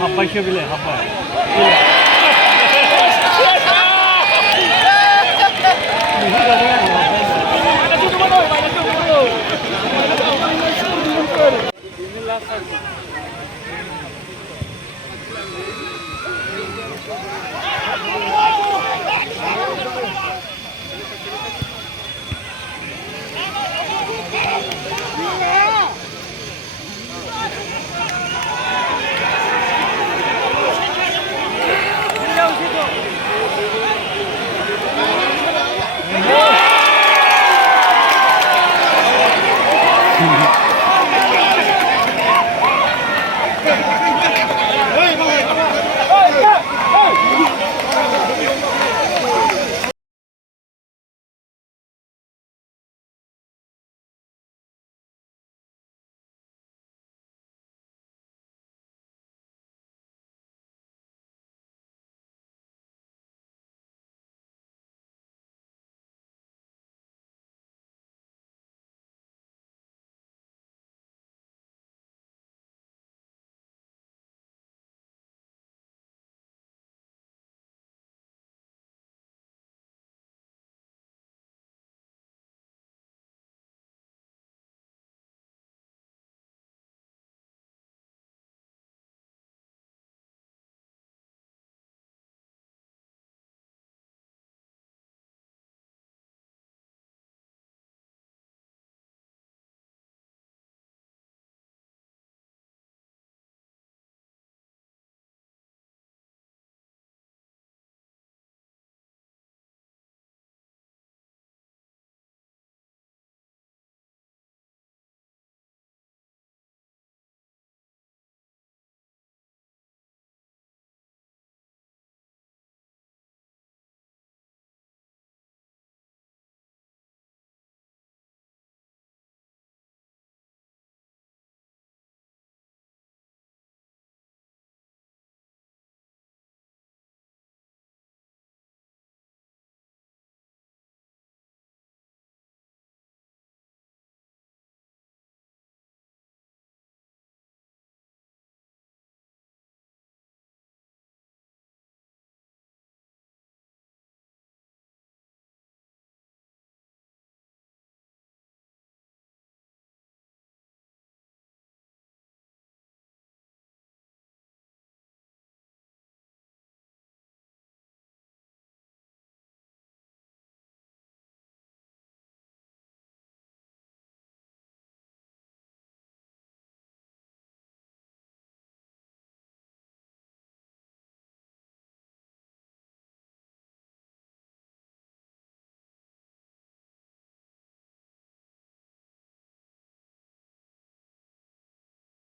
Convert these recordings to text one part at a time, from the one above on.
Habbaşa bile habba.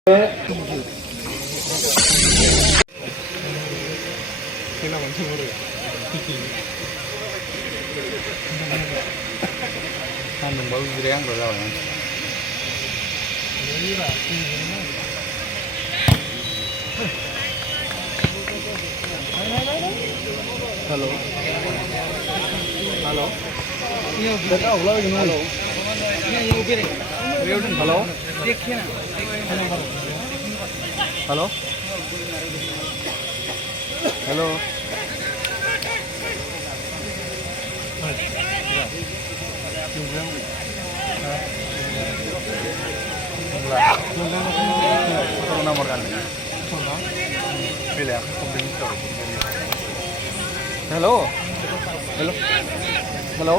Mình bao nhiêu ráng rồi Hello. Hello. बेटा ओला hello hello देखिए ना hello hello nomor kan pilih hello hello hello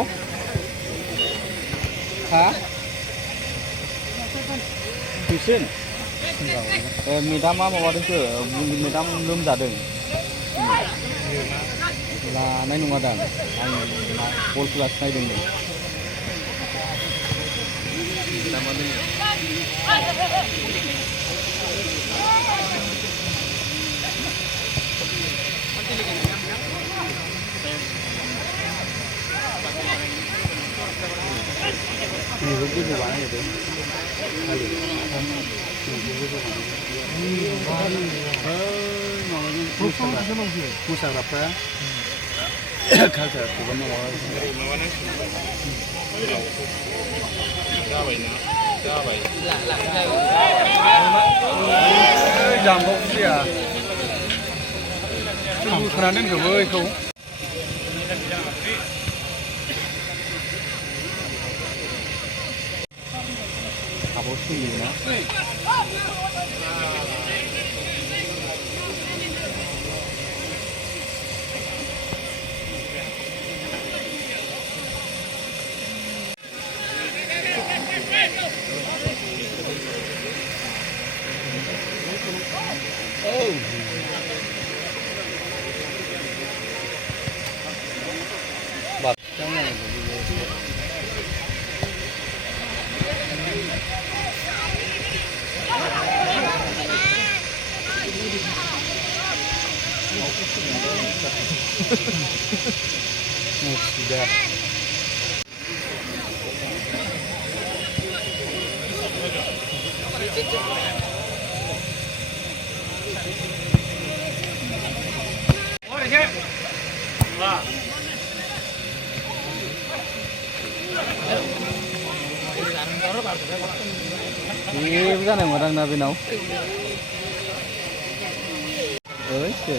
hả Husin minta mau đến cửa minta lương giả đừng là nay nung ada anh full class nay đừng kita mau nih मोसाग्राफ्रा कालचारखौबो जाम्बाव फैया खोनादों बेखौबो बेखौ हाबाव सोलियोना sudah ini bukan yang orang nabi nau. Oke.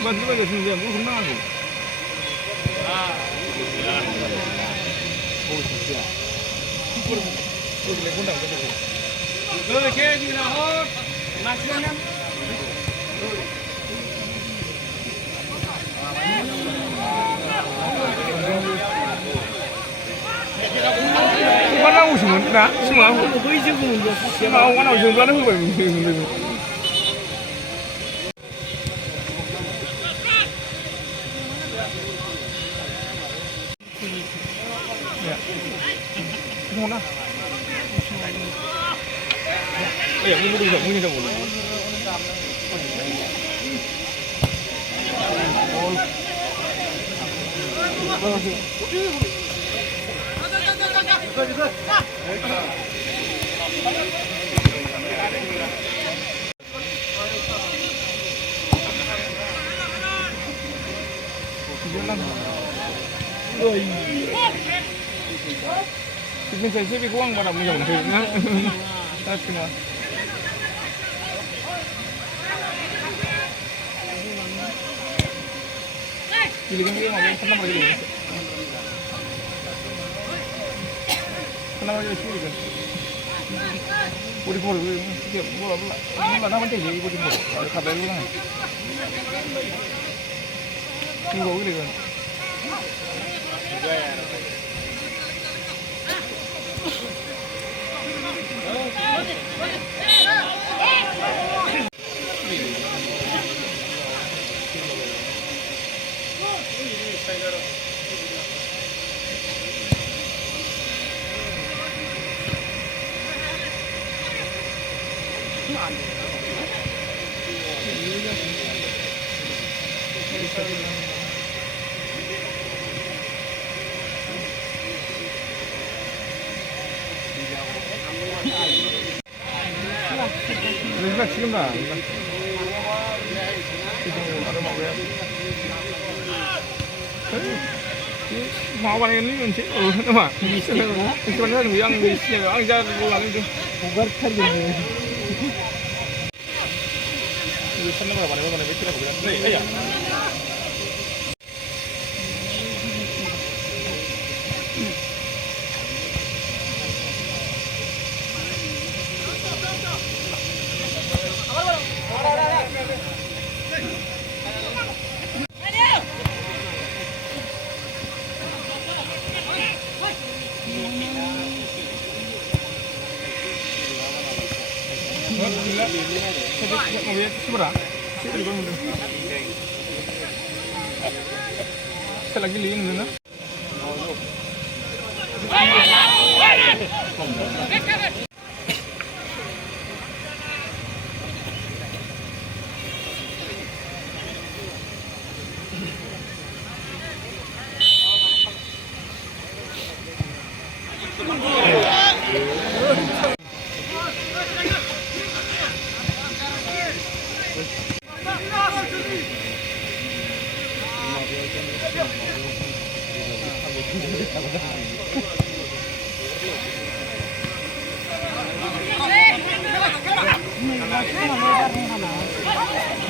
Bantu aja sini dia, bukan mana. Oh, siap. Boleh kundang ke sini. Boleh ke di Lahore. Maksudnya mana usul nak? Semua mana usul mana hukum? Mana? Ya, ini dulu dah, ini dah boleh. Mình sẽ bị quăng vào đồng dùng thì nó ta xin lỗi pilih yang ini kenapa lagi ini kenapa lagi sih kan udah mulai dia bola nama dia jadi udah mulai ada kabar lu kan tunggu ini kan 지금 나. 이거 ada mau ya. Mau bạn ấy mình sẽ đúng không ạ? Cho nên là ăn đi xe ăn ra làm đi. Bugar terjadi. Itu sana mana kita bukan. Nih, ya. Saya lagi liin dulu.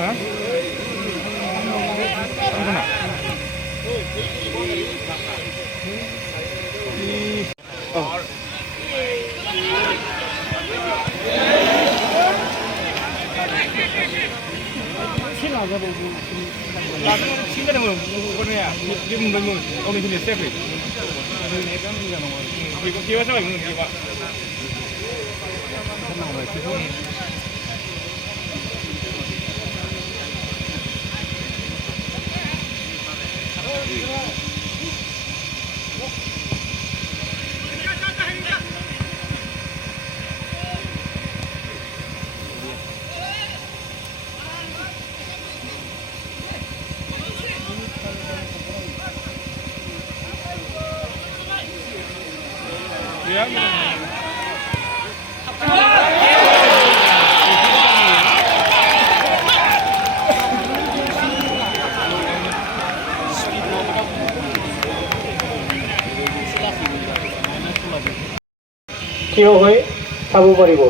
Hah? Mana? Oh. Lalu sini ada mana ya? Dia membangun. Oh, ini safe. Ini kan enggak nomor. Kita sama ini kita. Ya. থিয় হৈ চাব পাৰিব।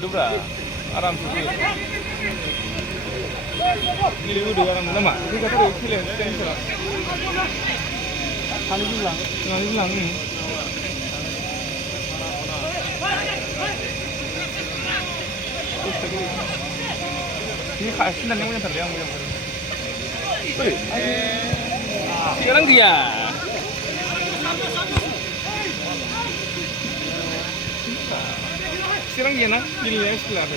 Dobra, aram sekali. Ini dulu aram lama. Ini kata dia kira tension. Kali bilang ni. Ini khas dan yang punya terliang punya. Betul. Sekarang dia. Sekarang dia nak jadi istilah apa?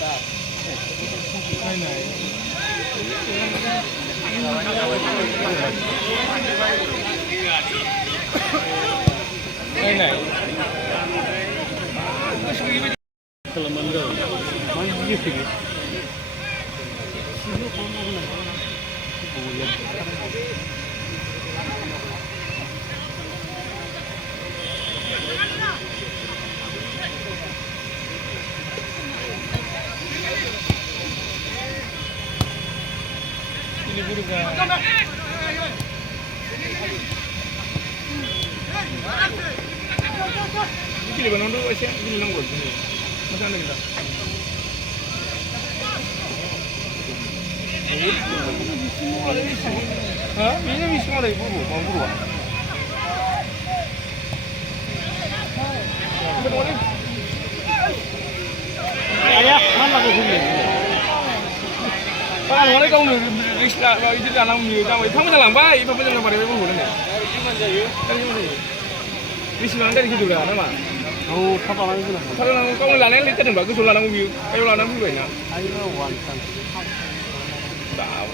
Này này. Này này. Kalamanda. Mangi sige. Ini buru ka. Ini ba nando Asia? Ini nang gol. Masa anda kita? Hah? Ini bisa ada ibu, mau buru. Ayah, mana aku sini? Parang orang kau ni risla, itu dalam ni, tahu? Kamu dalam baik, apa dalam baik pun boleh ni. Kali mana? Risla anda di situ dah, nama? Oh, apa lagi tu? Kalau kau lain lihat kan bagus, soalan kamu view, kayu lain kamu view na. Ayah, wantan. Tahu.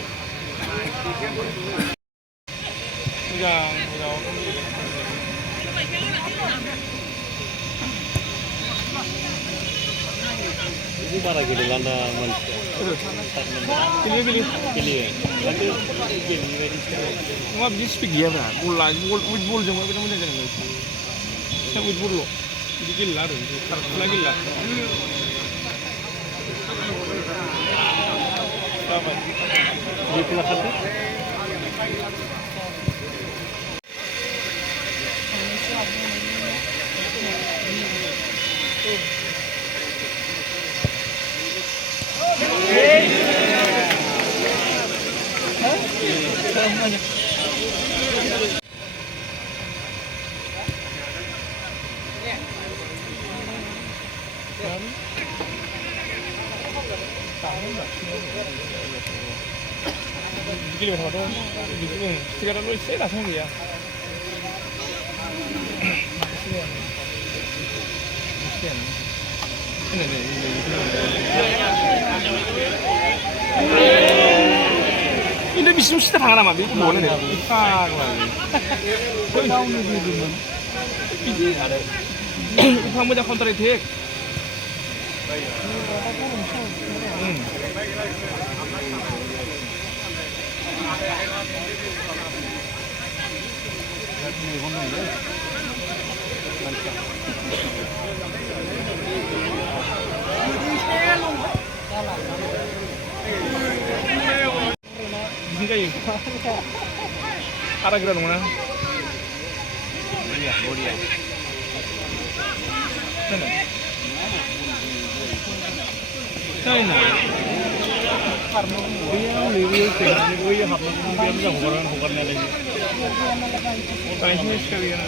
Jangan, jangan. Ini bara gitu landa manusia. Pilih pilih. Pilih. Landa pilih very strong. Cuma bisnis pergi ya, bola, bol jangan, kita mana jangan. Saya bol lo, jadi gila tu, karena gila. Apa? Di belakang tu. Begini macam tu, begini. Sekarang lu saya dah semua ya. Ini bisnis kita tangan apa? Biar boleh deh. Ah, kau tahu ni dia mana? Ini ada. Kamu jangan kontra itu. Di sini kayu. Ada geran mana? Bodia, bodia. Mana? Mana? Dia review sih, review yang apa? Dia bisa hokarnya lagi. Kayaknya sekali ya.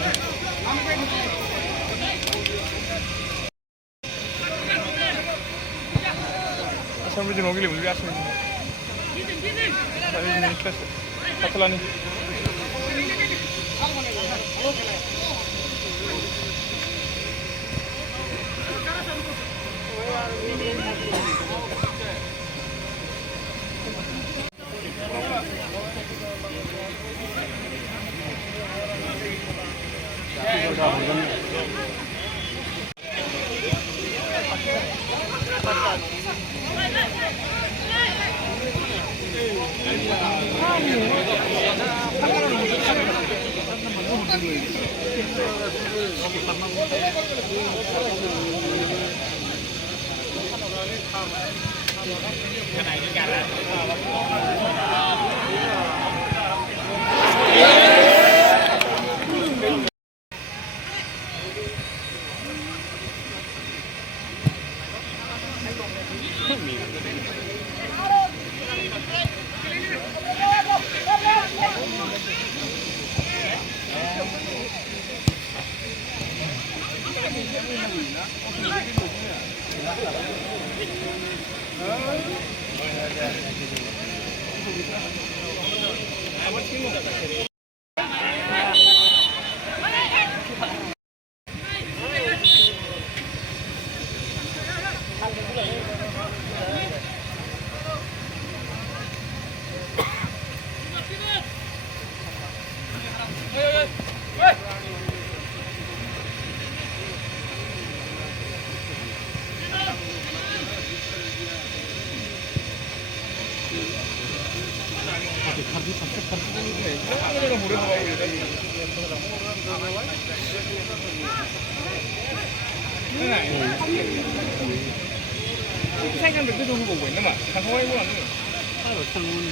Sampai jenuh gila, boleh biasa. Tapi ini kes, katalah ni. 사이간도 그 정도 보고 있나 봐. 가서와이 뭐 하는 거. 따로 창문.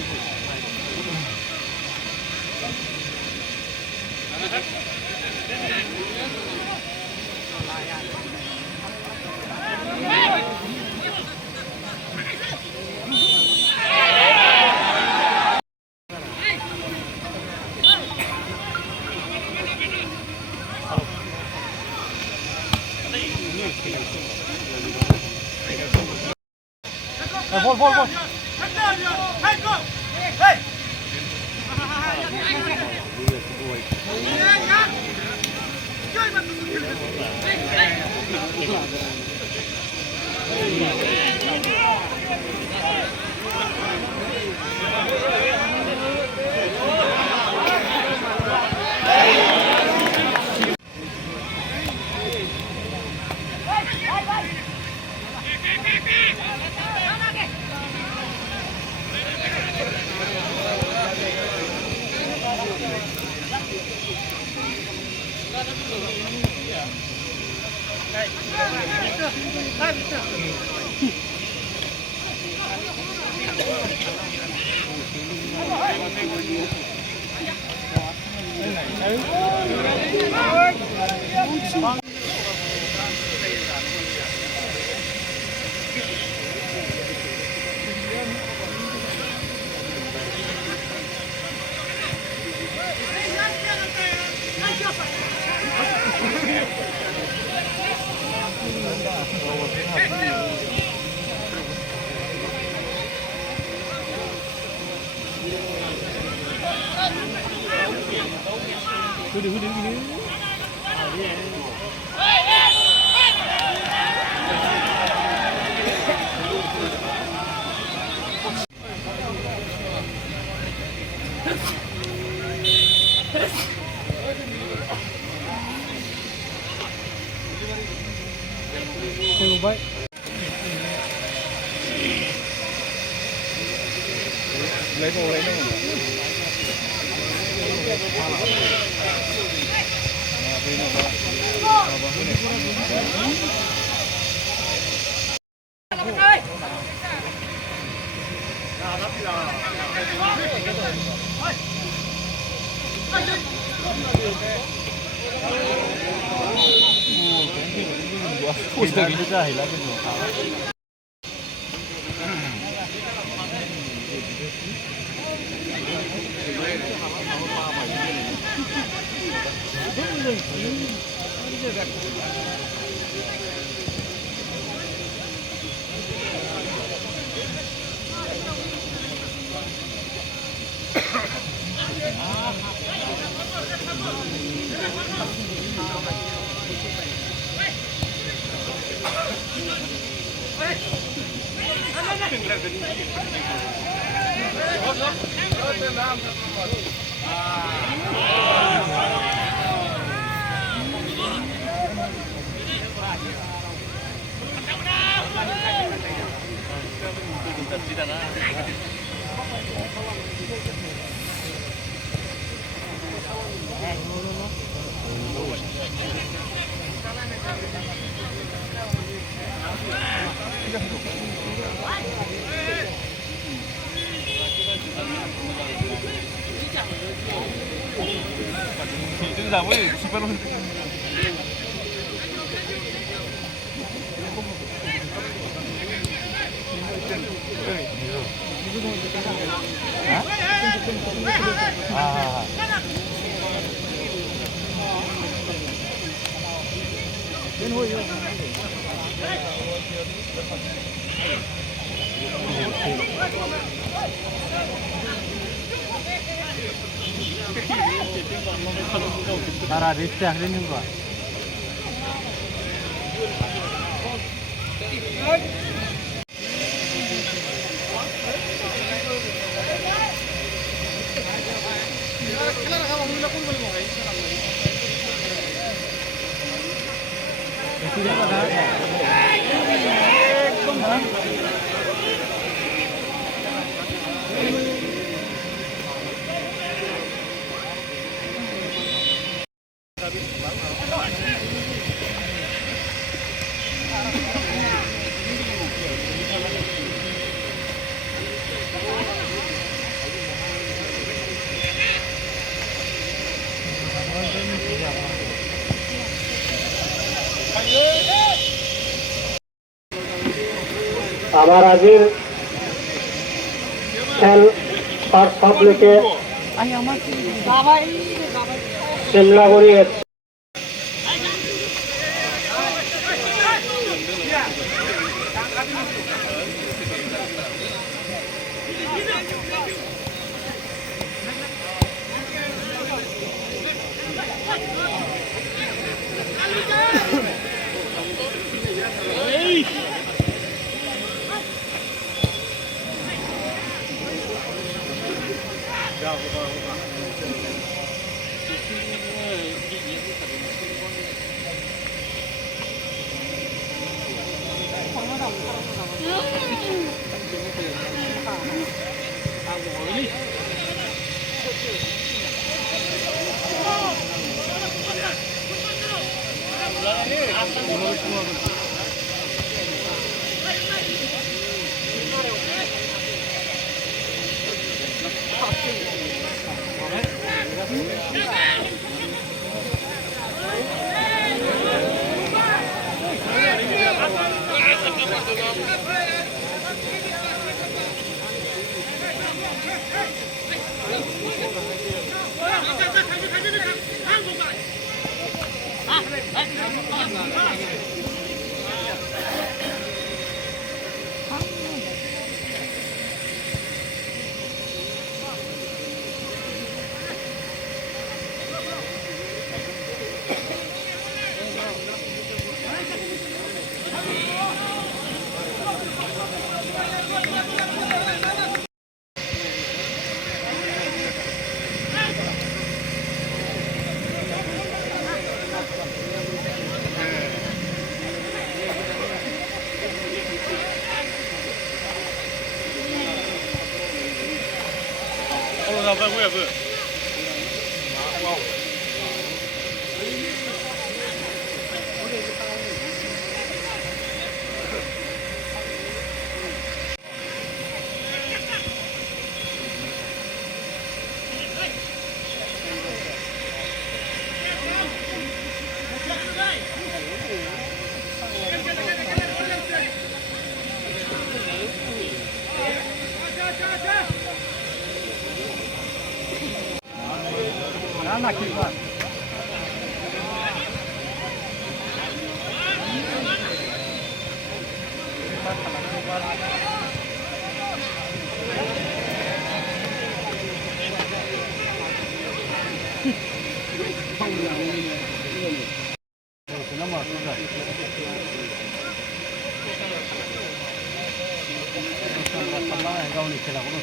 볼. lấy đồ lấy đâu là với super luôn. Para reach agreement juga. আমার আজির খেল পাবলিকে সিমলাগুড়ি गावनि खेलाखौनो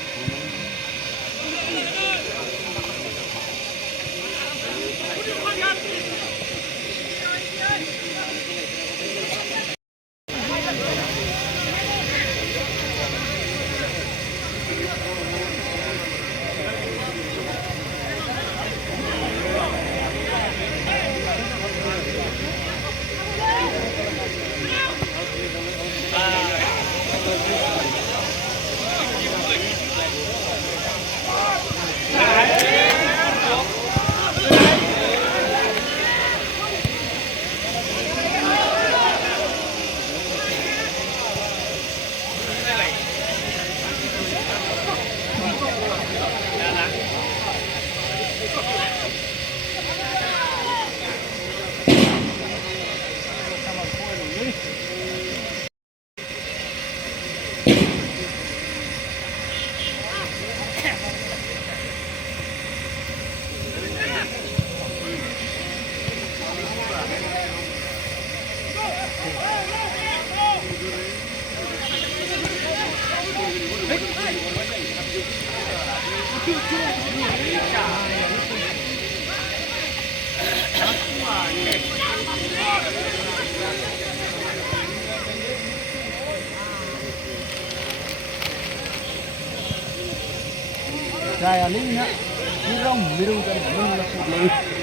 Saya lihat di dalam biru dan biru.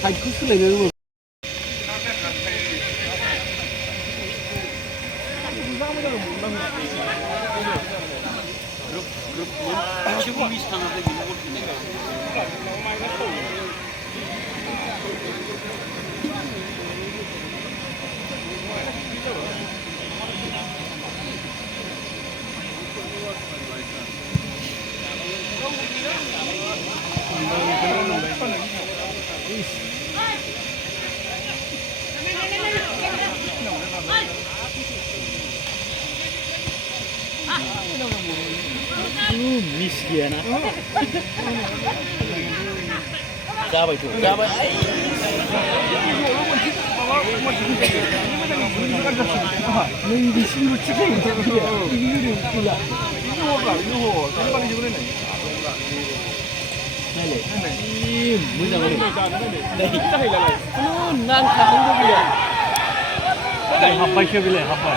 사이클 쓰려는 거. 지금 비슷한데 이거 miss dia na. Siapa itu? Siapa? 맹기신으로 찍혀 있는 게 이유를 몰라. 이거 빨리 집어내네. 이 뭐냐 네. 난 한국이야. Apa sih bila apa?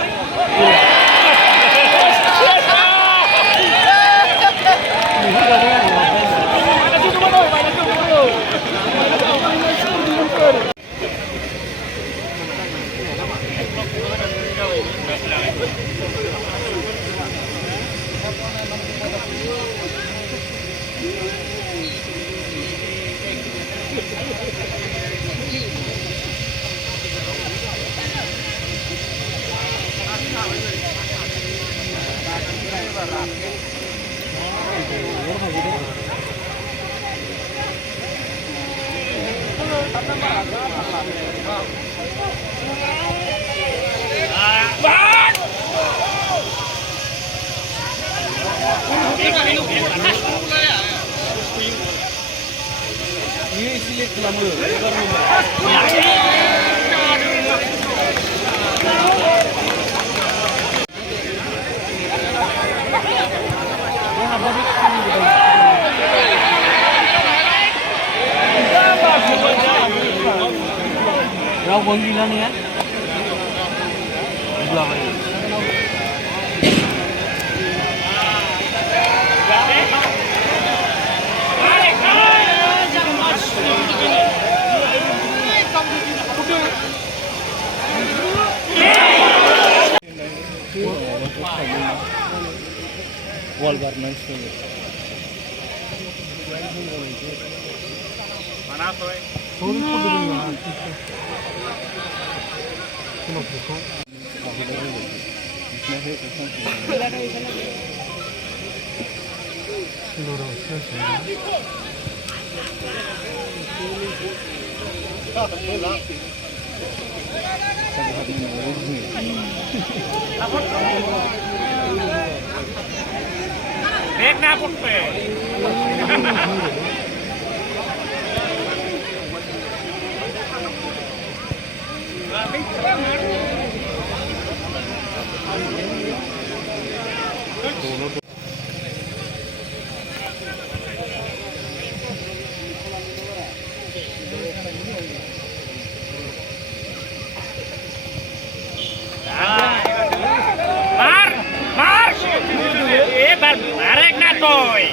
Ini silik lama. Rau bông gila ni ya? Dua kali. Yeah! Walbar non solo. देखना put पे Marek na toy.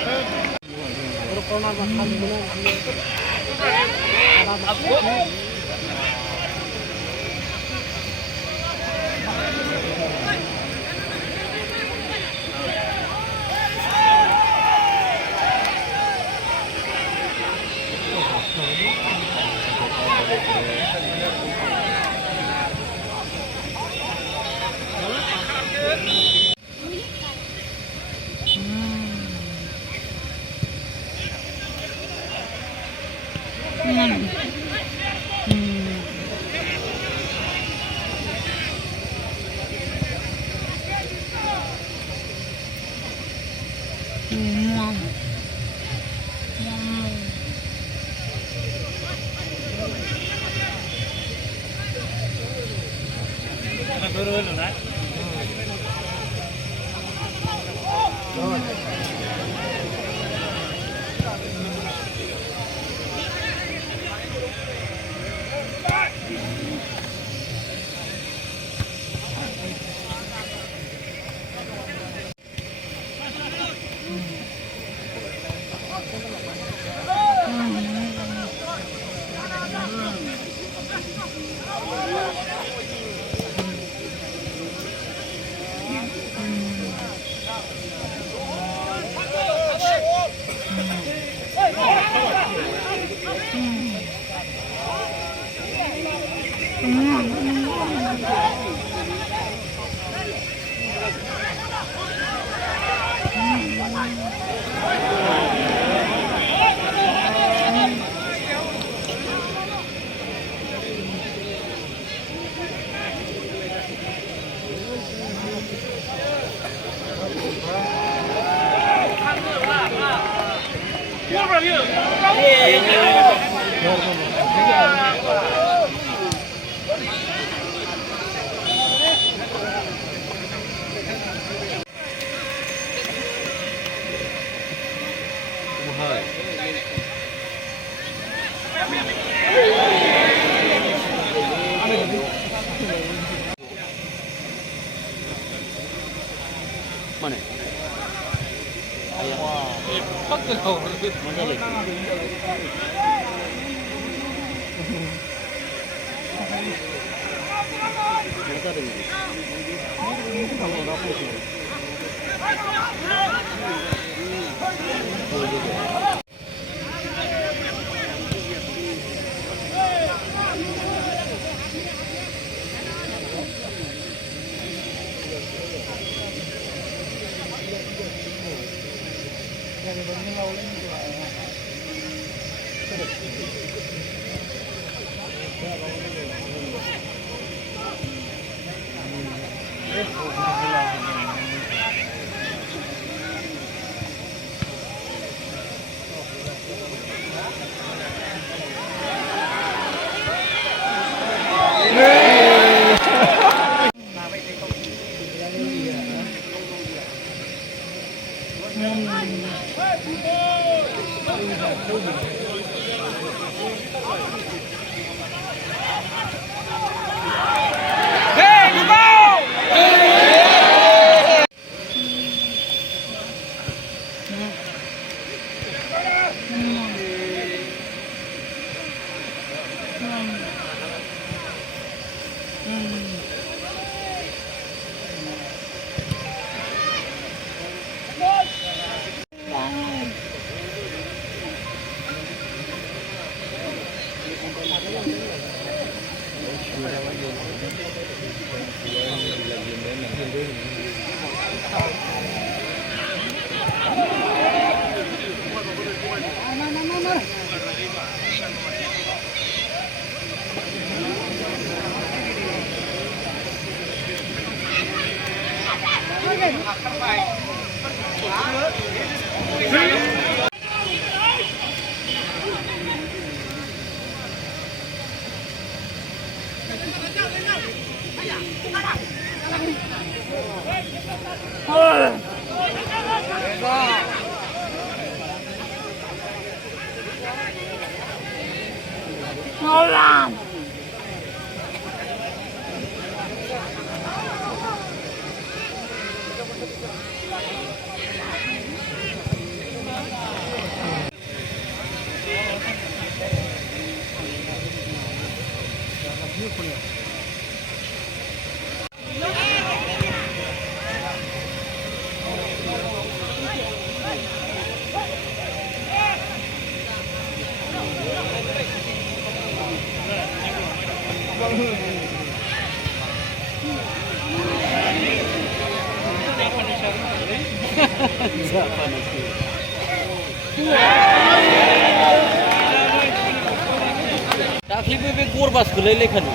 Mana? Masa lagi. Masa lagi. दाख्लैबो बे गरबासखौलाय लेखानि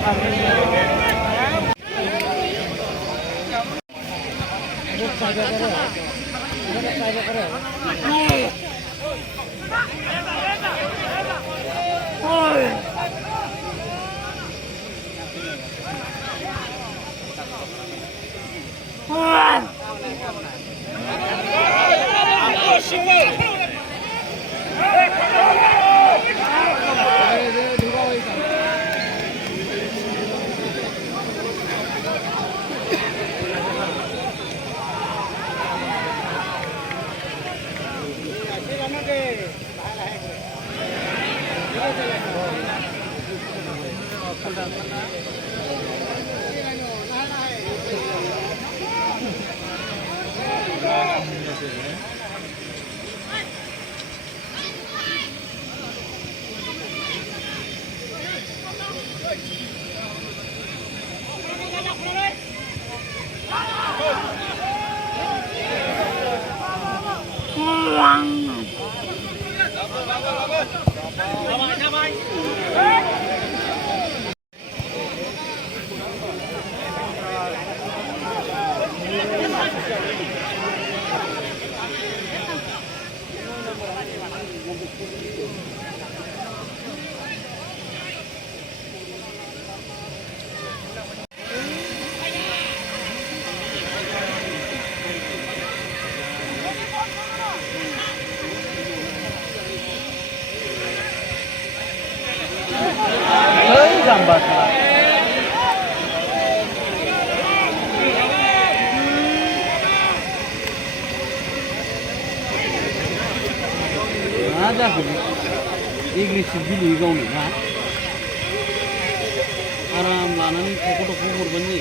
मा जाखो aggressive गेलेयो गावनो ना आराम लानानै थख' थख' हरबानो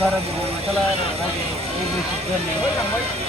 Cara de masalah English Premier.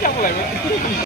Chắc là